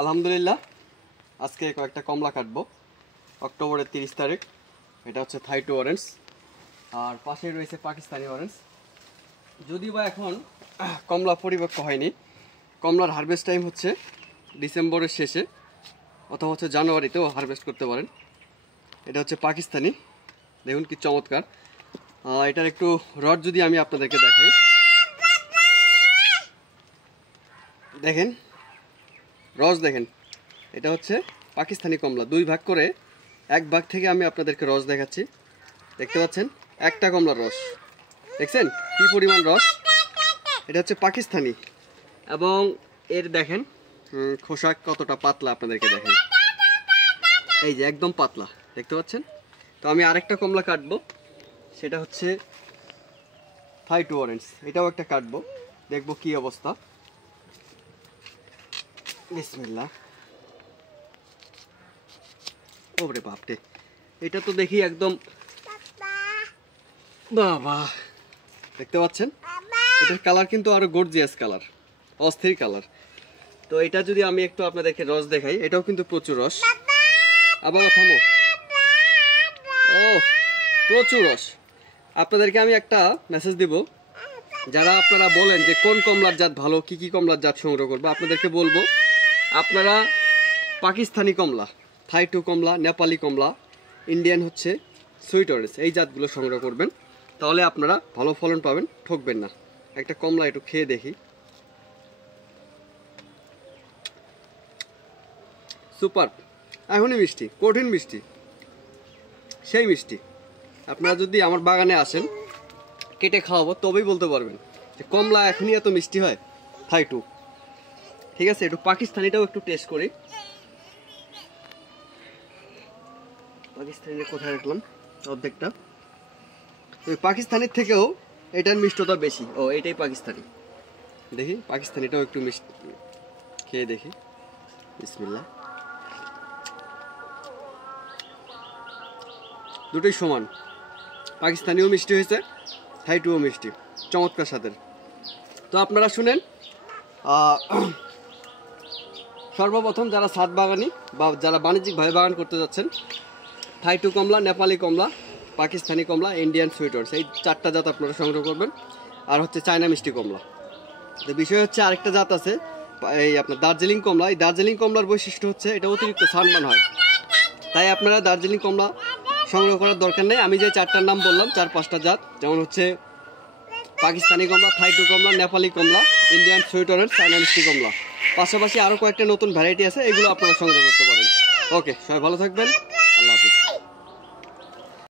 আলহামদুলিল্লাহ, আজকে কয়েকটা কমলা কাটবো। অক্টোবরের 30 তারিখ। এটা হচ্ছে থাই2 অরেঞ্জ, আর পাশে রয়েছে পাকিস্তানি অরেঞ্জ। যদিও বা এখন কমলা পরিপক্ক হয়নি, কমলার হারভেস্ট টাইম হচ্ছে ডিসেম্বরের শেষে অথবা হচ্ছে জানুয়ারিতেও হারভেস্ট করতে পারেন। এটা হচ্ছে পাকিস্তানি, দেখুন কি চমৎকার। এটার একটু রড যদি আমি আপনাদেরকে দেখাই, দেখেন রস দেখেন। এটা হচ্ছে পাকিস্তানি কমলা, 2 ভাগ করে 1 ভাগ থেকে আমি আপনাদেরকে রস দেখাচ্ছি। দেখতে পাচ্ছেন একটা কমলার রস, দেখছেন কি পরিমাণ রস। এটা হচ্ছে পাকিস্তানি, এবং এর দেখেন খোসা কতটা পাতলা আপনাদেরকে দেখেন, এই যে একদম পাতলা দেখতে পাচ্ছেন। তো আমি আরেকটা কমলা কাটবো, সেটা হচ্ছে থাই2 অরেঞ্জ। এটাও একটা কাটবো, দেখবো কি অবস্থা। বিসমিল্লাহ। ওরে বাপরে, এটা তো দেখি একদম, বাবা দেখতে পাচ্ছেন এটার কালার কিন্তু আরো গর্জিয়াস কালার, অস্থির কালার। তো এটা যদি আমি একটু আপনাদেরকে রস দেখাই, এটাও কিন্তু প্রচুর রস। আবার থামো, ও প্রচুর রস। আপনাদেরকে আমি একটা মেসেজ দিব, যারা আপনারা বলেন যে কোন কমলার জাত ভালো, কি কি কমলার জাত সংগ্রহ করবো, আপনাদেরকে বলবো আপনারা পাকিস্তানি কমলা, থাই2 কমলা, নেপালি কমলা, ইন্ডিয়ান হচ্ছে সুইট অরেঞ্জ, এই জাতগুলো সংগ্রহ করবেন, তাহলে আপনারা ভালো ফলন পাবেন, ঠকবেন না। একটা কমলা একটু খেয়ে দেখি, সুপার, এখনই মিষ্টি, কঠিন মিষ্টি, সেই মিষ্টি। আপনারা যদি আমার বাগানে আসেন, কেটে খাওয়াবো, তবেই বলতে পারবেন যে কমলা এখনই এত মিষ্টি হয়। থাই2, ঠিক আছে। একটু পাকিস্তানিটাও একটু টেস্ট করি। পাকিস্তানিটা কোথায় রাখলাম, অর্ধেকটা। ওই পাকিস্তানির থেকেও এটার মিষ্টতা বেশি। ও এটাই পাকিস্তানি, দেখি পাকিস্তানিটাও একটু মিষ্টি খেয়ে দেখি। বিসমিল্লাহ। দুটোই সমান, পাকিস্তানিও মিষ্টি হয়েছে, থাই2ও মিষ্টি, চমৎকার স্বাদের। তো আপনারা শুনেন, সর্বপ্রথম যারা ছাদ বাগানি বা যারা বাণিজ্যিকভাবে বাগান করতে যাচ্ছেন, থাই2 কমলা, নেপালি কমলা, পাকিস্তানি কমলা, ইন্ডিয়ান সুইট অরেঞ্জ, এই 4টা জাত আপনারা সংগ্রহ করবেন। আর হচ্ছে চায়না মিষ্টি কমলা। তো বিষয় হচ্ছে আরেকটা জাত আছে, এই আপনার দার্জিলিং কমলা। এই দার্জিলিং কমলার বৈশিষ্ট্য হচ্ছে এটা অতিরিক্ত সানবান হয়, তাই আপনারা দার্জিলিং কমলা সংগ্রহ করার দরকার নেই। আমি যে 4টার নাম বললাম, 4-5টা জাত, যেমন হচ্ছে পাকিস্তানি কমলা, থাই2 কমলা, নেপালি কমলা, ইন্ডিয়ান সুইট অরেঞ্জ, চায়না মিষ্টি কমলা, পাশাপাশি আরও কয়েকটা নতুন ভ্যারাইটি আছে, এগুলো আপনারা সংগ্রহ করতে পারেন। ওকে, সবাই ভালো থাকবেন।